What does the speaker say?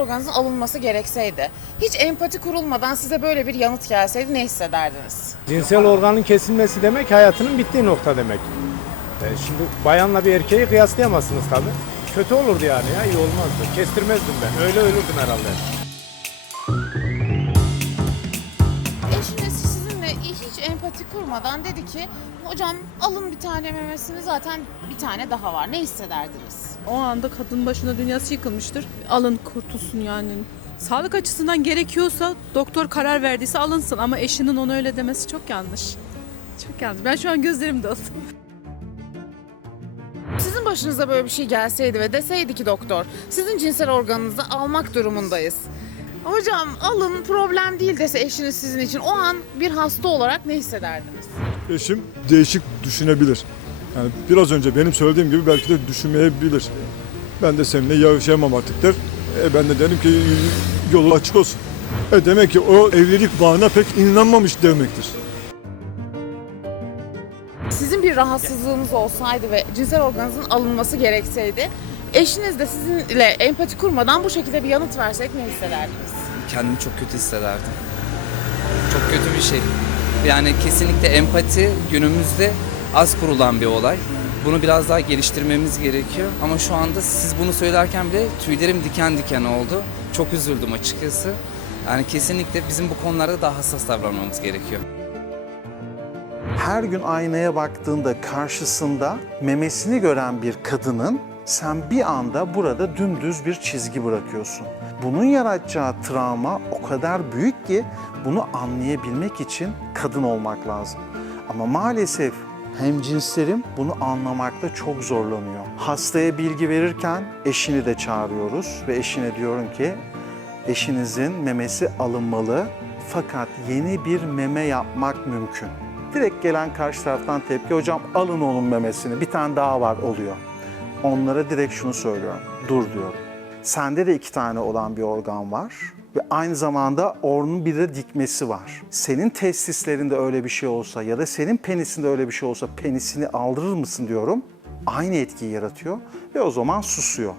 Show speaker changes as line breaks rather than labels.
organınızın alınması gerekseydi, hiç empati kurulmadan size böyle bir yanıt gelseydi ne hissederdiniz?
Cinsel organın kesilmesi demek hayatının bittiği nokta demek. E, şimdi bayanla bir erkeği kıyaslayamazsınız tabii. Kötü olurdu yani ya iyi olmazdı. Kestirmezdim ben. Öyle ölürdüm herhalde.
Empati kurmadan dedi ki, hocam alın bir tane memesini zaten bir tane daha var. Ne hissederdiniz?
O anda kadın başına dünyası yıkılmıştır. Alın kurtulsun yani. Sağlık açısından gerekiyorsa doktor karar verdiyse alınsın ama eşinin onu öyle demesi çok yanlış. Çok yanlış. Ben şu an gözlerim doldu.
Sizin başınıza böyle bir şey gelseydi ve deseydi ki doktor, sizin cinsel organınızı almak durumundayız. Hocam alın problem değil dese eşiniz sizin için o an bir hasta olarak ne hissederdiniz?
Eşim değişik düşünebilir. Yani biraz önce benim söylediğim gibi belki de düşünmeyebilir. Ben de seninle yaşayamam artık der. E ben de derim ki yolu açık olsun. E demek ki o evlilik bağına pek inanmamış demektir.
Sizin bir rahatsızlığınız olsaydı ve cinsel organınızın alınması gerekseydi, eşiniz de sizinle empati kurmadan bu şekilde bir yanıt versek ne hissederdiniz?
kendimi çok kötü hissederdim. Çok kötü bir şey. Yani kesinlikle empati günümüzde az kurulan bir olay. Bunu biraz daha geliştirmemiz gerekiyor. Ama şu anda siz bunu söylerken bile tüylerim diken diken oldu. Çok üzüldüm açıkçası. Yani kesinlikle bizim bu konularda daha hassas davranmamız gerekiyor.
her gün aynaya baktığında karşısında memesini gören bir kadının sen bir anda burada dümdüz bir çizgi bırakıyorsun. Bunun yaratacağı travma o kadar büyük ki bunu anlayabilmek için kadın olmak lazım. Ama maalesef hem cinslerim bunu anlamakta çok zorlanıyor. Hastaya bilgi verirken eşini de çağırıyoruz ve eşine diyorum ki eşinizin memesi alınmalı fakat yeni bir meme yapmak mümkün. Direkt gelen karşı taraftan tepki hocam alın onun memesini bir tane daha var oluyor. Onlara direkt şunu söylüyorum dur diyorum. Sende de iki tane olan bir organ var ve aynı zamanda onun bir de dikmesi var. Senin testislerinde öyle bir şey olsa ya da senin penisinde öyle bir şey olsa penisini aldırır mısın diyorum. Aynı etkiyi yaratıyor ve o zaman susuyor.